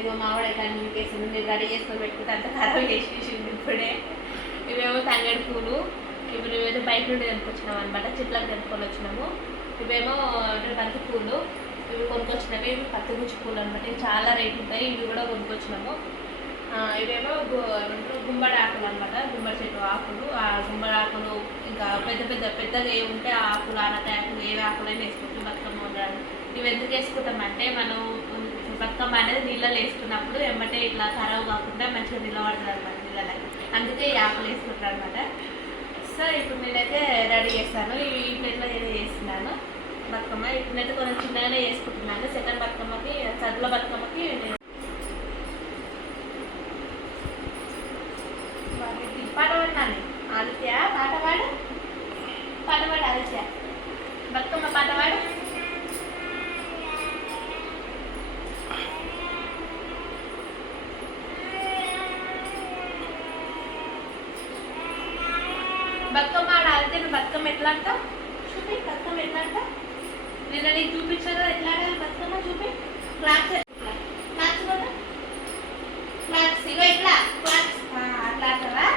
ఇక మామిడైతే అన్ని కేసులు మీరు రెడీ చేసుకొని పెట్టుకుంటే అంత ఖరాబ్ చేసేసింది ఇప్పుడే. ఇవేమో తంగేడు పూలు. ఇప్పుడు ఇవైతే బయట నుండి తెంపుకొచ్చినాము అనమాట, చెట్లకు తెంపుకొని వచ్చినాము. ఇవేమో బంతి పూలు, ఇవి కొనుక్కొచ్చినవి. ఇవి పత్తిగుచ్చి పూలు అనమాట, ఇవి చాలా రేట్ ఉంటాయి. ఇవి కూడా కొనుక్కొచ్చినాము. ఇవేమో గుమ్మడి ఆకులు అనమాట, గుమ్మడి చెట్టు ఆకులు. ఆ గుమ్మడి ఆకులు ఇంకా పెద్దగా ఏమి ఉంటే ఆ ఆకులు, ఆనకాయ ఆకులు, ఏవి ఆకులైనా వేసుకుంటాం బతుకమ్మ ఉండడానికి. ఇవి ఎందుకు వేసుకుంటామంటే మనం బతుకమ్మ అనేది నీళ్ళలో వేసుకున్నప్పుడు వెంబటే ఇట్లా ఖరాబ్ కాకుండా మంచిగా నిలబడుతుంది అనమాట నీళ్ళలో, అందుకే ఈ ఆకులు వేసుకుంటారు అనమాట. సో ఇప్పుడు నేనైతే రెడీ చేస్తాను. ఈ ప్లేట్లో నేను చేస్తున్నాను బతుకమ్మ. ఇప్పుడైతే కొంచెం చిన్నగానే చేసుకుంటున్నాను. సెకండ్ బతుకమ్మకి, సద్దుల బతుకమ్మకి పాట పాడినాను. ఆదిత్య పాట పాడు, ఆదిత్య బతుకమ్మ పాట పాడు. బతుకమ్మ ఆడితే నువ్వు బతుకమ్మ ఎట్లా అంటావు చూపి, బతుకమ్మ ఎట్లా అంటావు? నేను నీకు చూపించాను ఎట్లా ఆడాలి బతుకమ్మ, చూపి. క్లాక్స్ క్లాక్స్ కూడా క్లాక్స్, ఇగో ఇట్లా క్లాక్స్ అట్లా అంటావా?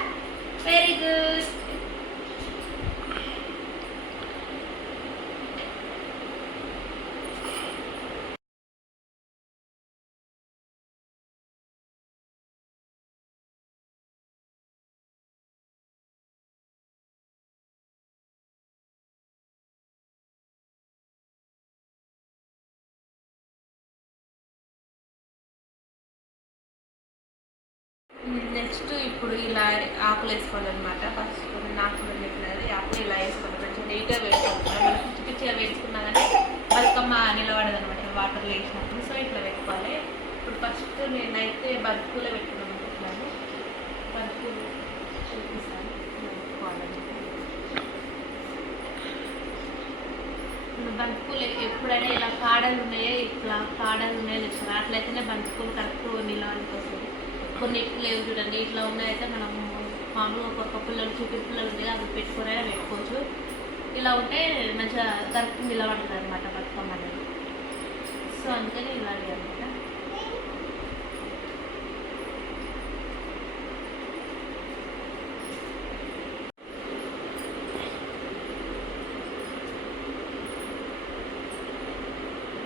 Very good. నెక్స్ట్ ఇప్పుడు ఇలా ఆకులు వేసుకోవాలన్నమాట. ఫస్ట్ కొన్ని ఆకులు పెట్టినది ఆకులు ఇలా వేసుకోవాలి, కొంచెం నీట్గా వేసుకోవాలి. మనం పిచ్చిగా వేసుకున్నా కానీ బతుకమ్మ నిలబడదు అనమాట వాటర్లో వేసినప్పుడు. సో ఇట్లా పెట్టుకోవాలి. ఇప్పుడు ఫస్ట్ నేనైతే బంతిపూలే పెట్టుకున్నాను అనుకుంటున్నాను. బంతిపూలు చూపిస్తాను పెట్టుకోవాలని. బంతిపూలు ఎప్పుడైనా ఇలా కాడలు ఉన్నాయో, ఇట్లా కాడలు ఉన్నాయో తెచ్చుకోవాలి. అట్లయితేనే బంతిపూలు కరెక్ట్ నిలవడానికి వస్తుంది. కొన్ని లేవు చూడండి, ఇట్లా ఉన్నాయైతే మనం మామూలుగా ఒక్కొక్క పుల్లలు చూపి పుల్లలు ఉంటాయి, అవి పెట్టుకునే పెట్టుకోవచ్చు. ఇలా ఉంటే మంచిగా కరెక్ట్ నిలబడుతుంది అనమాట బతుకమ్మ అనేది. సో అందుకని ఇలాంటివి అనమాట.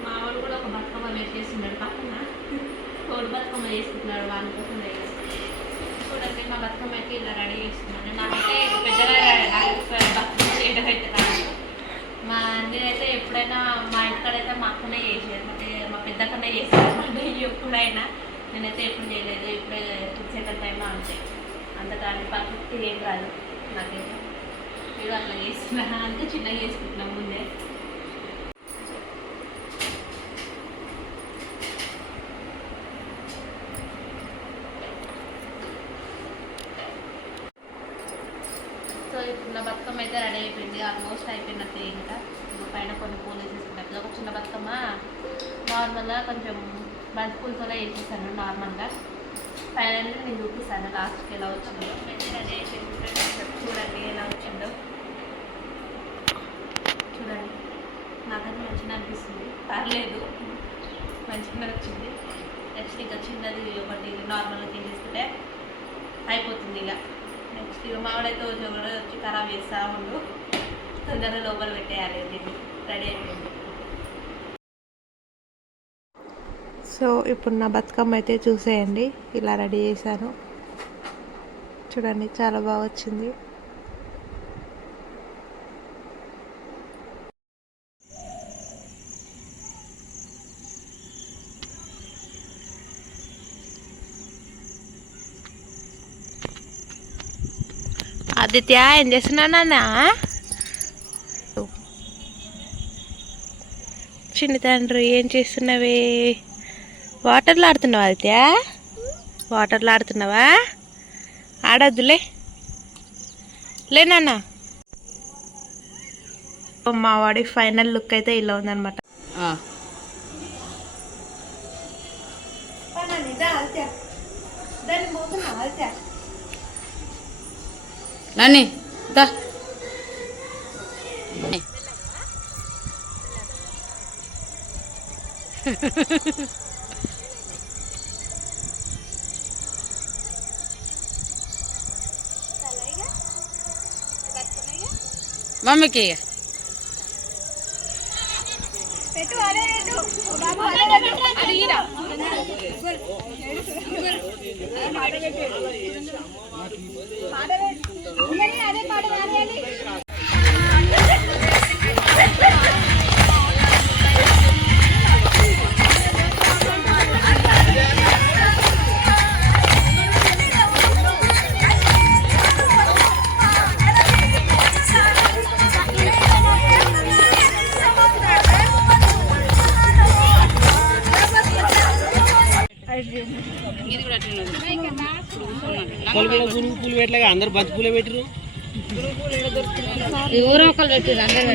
మా వాళ్ళు కూడా ఒక బతుకమ్మ వేసేస్తున్నాడు పక్కన, కోడి బతుకమ్మ చేసుకుంటున్నాడు వాళ్ళ కోసం. చూడండి మా బతుకమ్మకి ఇలా రెడీ చేస్తున్నాను. నాకైతే పెద్దగా బతుకమ్మ చేయడం అయితే రాదు. మా అన్నయ్య ఎప్పుడైనా మా ఇంటికాడైతే మా అక్కనే చేసేది, మా పెద్దక్కనే చేసేది అనమాట. ఎప్పుడైనా నేనైతే ఎప్పుడు చేయలేదు, ఇప్పుడే సెకండ్ టైం అంతే. అంతకాని పర్ఫెక్ట్ ఏం రాదు నాకైతే. మీరు అట్లా చేస్తున్నా, అంతే చిన్నగా చేసుకుంటున్నాం ముందే. సో ఇప్పుడు నా బతుకమ్మ అయితే రెడీ అయిపోయింది, ఆల్మోస్ట్ అయిపోయినట్టే. ఇంకా పైన కొన్ని పూలు వేసేసుకుంటాను. ఒక చిన్న బతుకమ్మ నార్మల్గా కొంచెం బంతి పూలతోనే వేసేసాను నార్మల్గా. ఫైనల్గా నేను చూపిస్తాను లాస్ట్కి ఎలా వచ్చిందో. అయితే రెడీ అయిపోయింది, చూడండి ఎలా వచ్చిందో. చూడండి నాకైతే మంచిగా అనిపిస్తుంది, పర్లేదు మంచిగా వచ్చింది. నెక్స్ట్ ఇంకా చిన్నది ఒకటి నార్మల్గా తీసేసుకుంటే అయిపోతుంది. ఇక నెక్స్ట్ ఇక మామిడైతే వచ్చి ఖరాబ్ చేస్తూ ఉండు, తొందరగా లోపల పెట్టేయాలి. దీన్ని రెడీ అయిపోయింది. సో ఇప్పుడు నా బతుకమ్మ అయితే చూసేయండి, ఇలా రెడీ చేశాను. చూడండి చాలా బాగా వచ్చింది. ఆదిత్య ఏం చేస్తున్నావు నాన్న? చిన్న తండ్రి ఏం చేస్తున్నావే? వాటర్లో ఆడుతున్నావా ఆదిత్య? వాటర్లో ఆడుతున్నావా? ఆడొద్దులే లే నాన్న. మా వాడి ఫైనల్ లుక్ అయితే ఇలా ఉందన్నమాట. నాని దా మమ్మీకి పూలు పెట్టలేక అందరు బంతి పూలే పెట్టరు. ఊరొకరు పెట్టారు అందరు